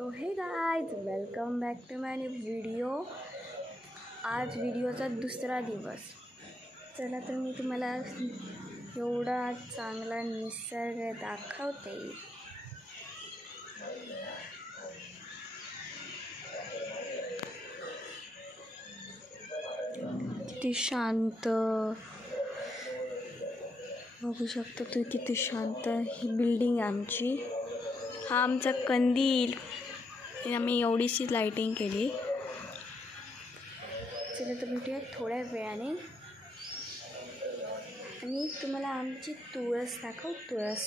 So hey guys, welcome back to my new video. आज व्हिडिओचा दुसरा दिवस। चला तर मी तुम्हाला एवढा चांगला निसर्ग दाखवते। किती शांत बघू शकतो तू, किती शांत ही बिल्डिंग आमची। हा आमचा कंदील, आम्ही एवढीशी लाइटिंग केली। चला तर भेटूया थोड्या वेळाने आणि तुम्हाला आमची तुळस दाखव। तुळस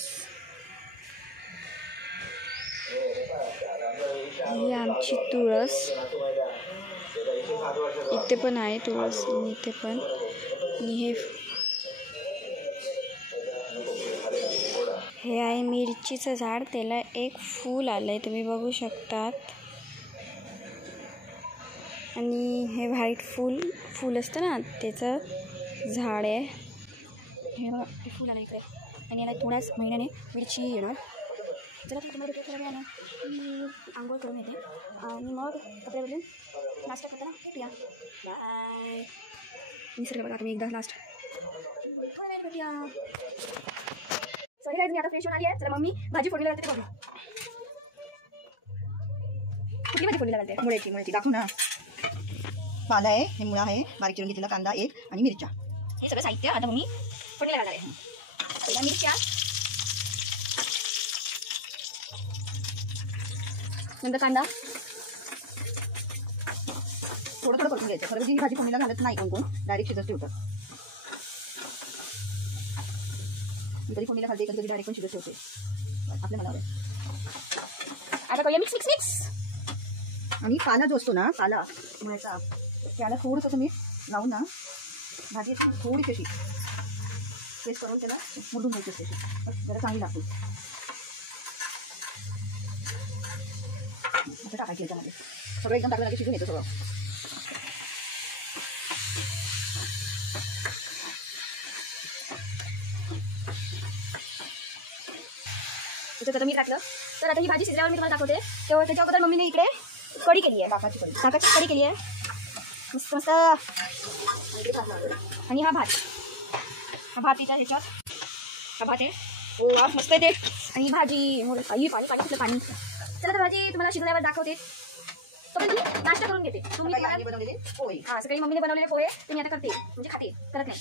ही आमची तुळस, इथे पण आहे तुळस आणि इथे पण। आणि हे आहे मिरचीचं झाड, त्याला एक फूल आलंय, तुम्ही बघू शकतात। आणि हे व्हाईट फूल असतं ना, त्याचं झाड आहे। हे बघा, हे फूल आलं इकडे आणि याला थोड्याच महिन्याने मिरची येणार। चला तर तुम्हाला भेटूया थोड्या वेळाने। मी आंघोळ करून येते आणि मग कपडे बदलून नाश्ता करताना भेटूया। बाय। निसर्ग बघा तुम्ही एकदा लास्ट थोड्या वेळाने भेटूया। सॉरी गाइस, मी आता फ्रेश होऊन आली आहे। चला मम्मी भाजी फोडणीला घालते, बघा कुठली भाजी फोडणीला घालते। मुळ्याची दाखव ना। पाला आहे, हे मुळा आहे, बारीक चिरून घेतलेला कांदा एक आणि मिरच्या, हे सगळं साहित्य आता मम्मी फोडणीला घालणार आहे। पहिला मिरच्या, नंतर कांदा, थोडं थोडं परतून घ्यायचं। खरं ही भाजी फोडणीला घालत नाही कोण डायरेक्ट शिजत ठेवतं। कधी फोडणीला घालते, कधी डायरेक्ट पण शिजत ठेवते, आपल्या मनावर आहे। आता करूया मिक्स। आणि पाला जो असतो ना, पाला मुळ्याचा, त्याला थोडंसं तुम्ही लावून ना भाजी थोडीशी अशी प्रेस करून त्याला मुरडून घ्यायची असते, जरा चांगली लागते। असं टाकायचं याच्यामध्ये, सगळं एकदम टाकलं की शिजून येतं सगळं। त्याच्यात आता मी टाकलं, तर आता ही भाजी शिजल्यावर मी तुम्हाला दाखवते। तेव्हा त्याच्या अगोदर मम्मीने इकडे कढी केली आहे, काकाची कढी केली आहे मस्त मस्त। आणि हा भात तिच्या ह्याच्यात, हा भात आहे, हो आज मस्त आहे ते। आणि भाजी पाणी पाणी। चला तर भाजी तुम्हाला शिजल्यावर दाखवते, तर तुम्ही नाश्ता करून घेते। तुम्ही बनवलेले पोहे, हां सकाळी मम्मीने बनवलेले पोहे तुम्ही आता करते, म्हणजे खाते, करत नाही।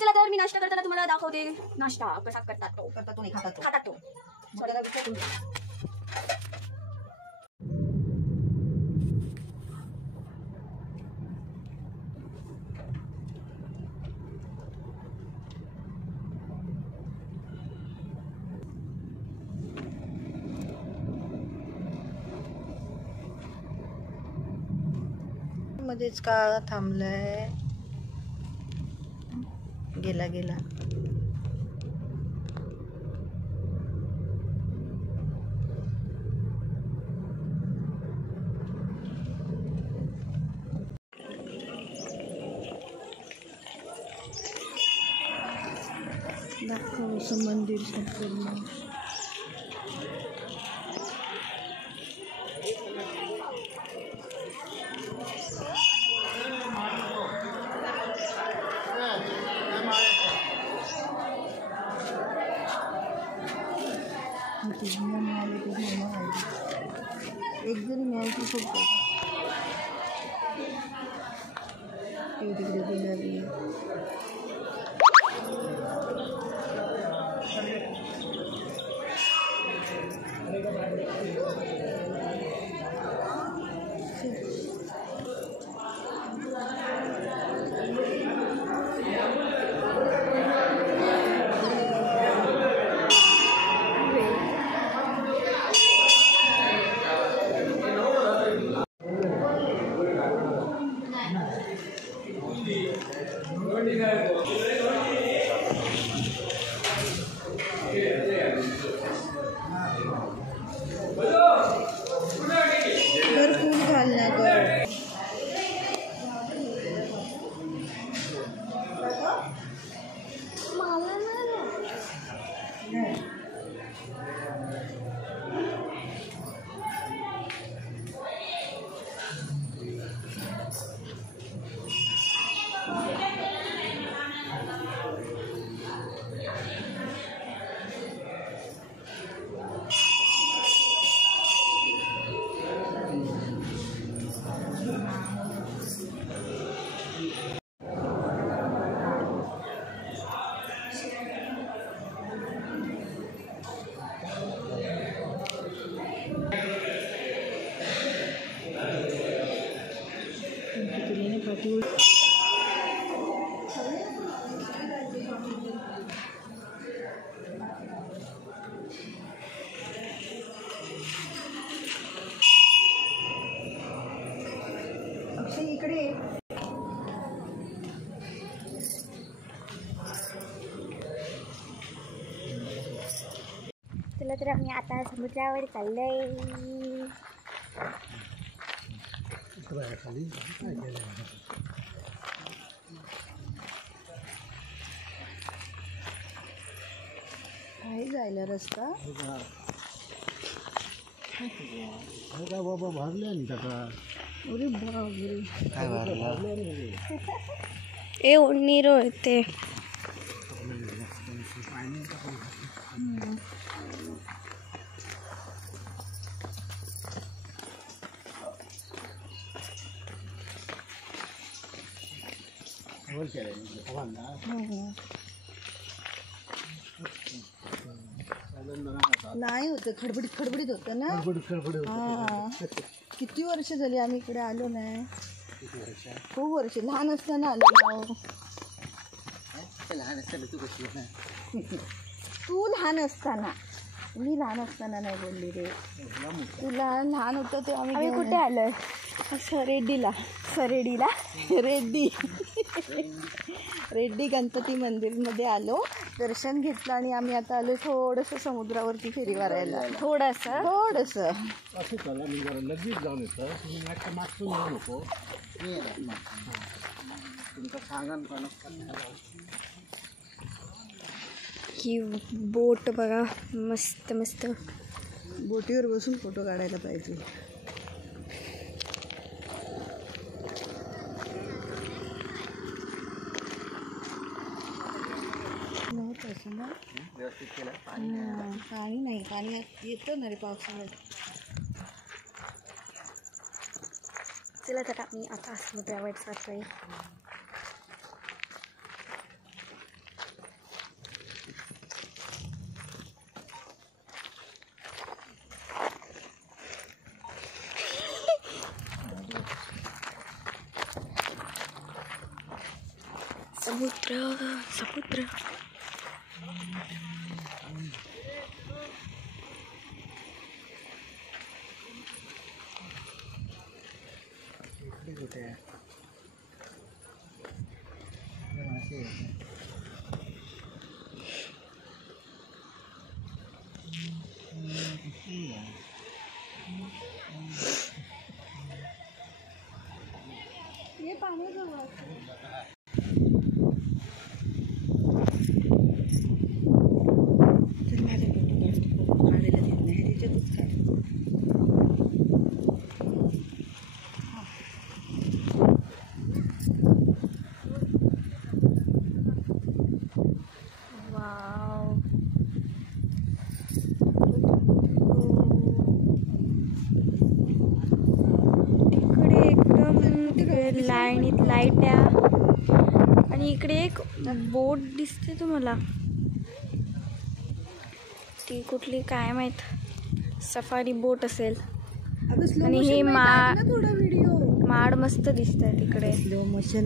चला तर मी नाश्ता करताना तुम्हाला दाखवते, नाश्ता कसा करतात तो नाही खातात तो। मध्येच का थांबलाय, गेला दाखव मंदिर संपूर्ण। एक जरी मिळायची खूप तिकडे गुलाबी चला तर आम्ही आता समुद्रावर चाललोय. आहे जायला रस्ता. बाबा भरले ना त्याचा. अरे बापरे. काय भरला? ए नीरो ते नाही होतं, खडबडीत खडबडीत होतं ना. हा. किती वर्ष झाली आम्ही इकडे आलो नाही. खूप वर्ष. लहान असताना आलो ना. तू लहान असताना. मी लहान असताना नाही बोलली रे. तुला लहान होतं ते आम्ही कुठे आलोय? सरेडीला. सरेडीला रेड्डी रेड्डी गणपती मंदिरमध्ये आलो, दर्शन घेतलं आणि आम्ही आता आलो थोडंसं समुद्रावरती फेरी मारायला. थोडंसं असं चला मी जरा लगेच जाऊन येतं. तुम्ही नाटक मागसून येऊ नको. तुमचं सांगण पण ही बोट बघा, मस्त मस्त. बोटीवर बसून फोटो काढायला पाहिजे. नव्हतं ना व्यवस्थित केलं. पाणी नाही. पाणी येतं ना रे पावसाळ्यात. चला तर आम्ही आता समुद्रावर जातोय. समुद्र समुद्र. कुठे आहे? हे पाण्याजवळ काढायला देत नाही, त्याच्यातच काढ. वाव. तिकडे एकदम लाईनीत लाईट आहे आणि इकडे एक बोट दिसते तुम्हाला. ती कुठली काय माहित, सफारी बोट असेल. आणि हे थोडा व्हिडिओ माड मस्त दिसत आहे तिकडे. स्लो मोशन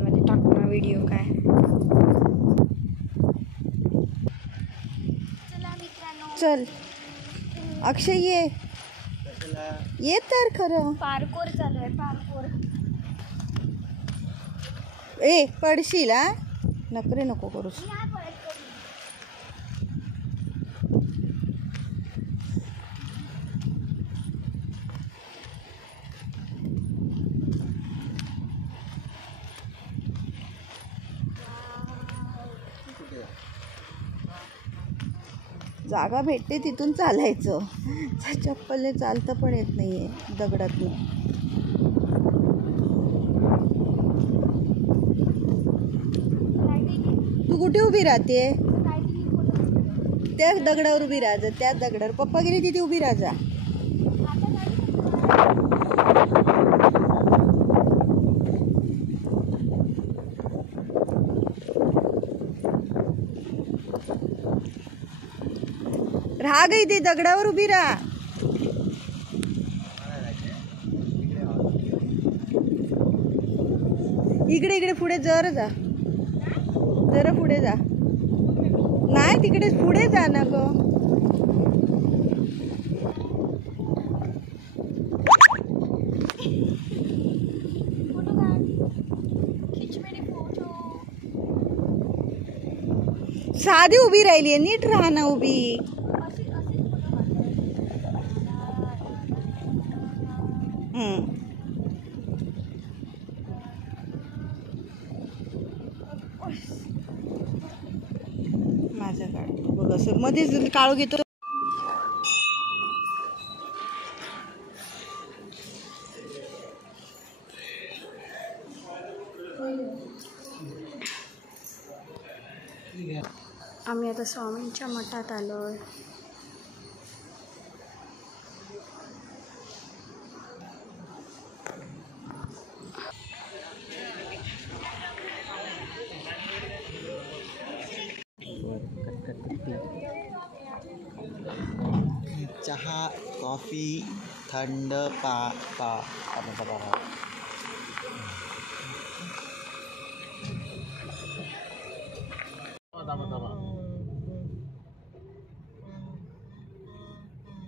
मध्ये टाकणार व्हिडिओ. काय चल अक्षय ये तर खरं. पार्कोर चालू आहे. पार्कोर. ए पडशील हा. नखरे नको करूस. जागा भेटते तिथून चालायचं. चप्पलने चालता पण येत नाहीये दगडातून. तू कुठे उभी राहते? त्या दगडावर उभी राहा. त्या दगडावर पप्पा गेली तिथे उभी राहा. राहा गई ते दगडावर उभी राहा. इकडे इकडे पुढे जरा जा. जरा पुढे जा. नाही तिकडे पुढे जा ना ग. साधी उभी राहिली. नीट राहा ना उभी. माझं काढ बघ असं मध्येच काळू घेतो. आम्ही आता स्वामींच्या मठात आलोय. चहा कॉफी थंड पाण्याचा बहार.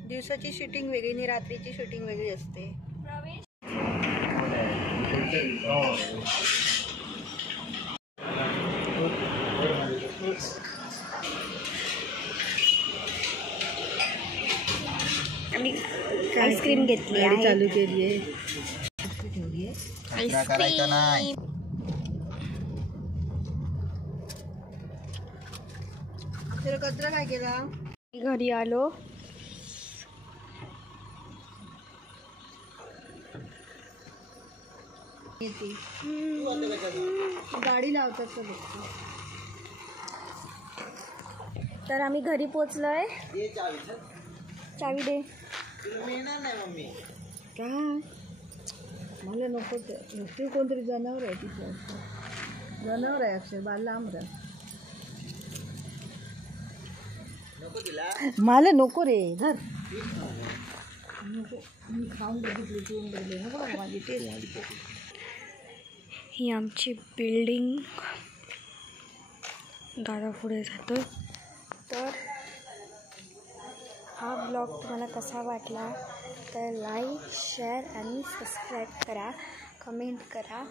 दिवसाची शूटिंग वेगळी आणि रात्रीची शूटिंग वेगळी असते. आम्ही आईस्क्रीम घेतली गाडी आहे. चालू केली आहे. ठेवली आहे. करायचं नाही. तर कचरा काय केला? घरी आलो. गाडी लावतात तर लोक. तर आम्ही घरी पोचलोय. चावी दे. काय मला नको नुसती कोणतरी जनावर आहे तिथं. जनावर आहे अक्षर बाल लांब राह. मला नको रे धर. नको मी खाऊन बघितली पिऊन बघितले नको ना माझी तेल आली. ही आमची बिल्डिंग. दादा पुढे जातो. तर हा ब्लॉग तुम्हाला कसा वाटला तर लाईक शेअर आणि सबस्क्राईब करा, कमेंट करा.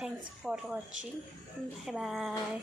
Thanks for watching. Bye bye.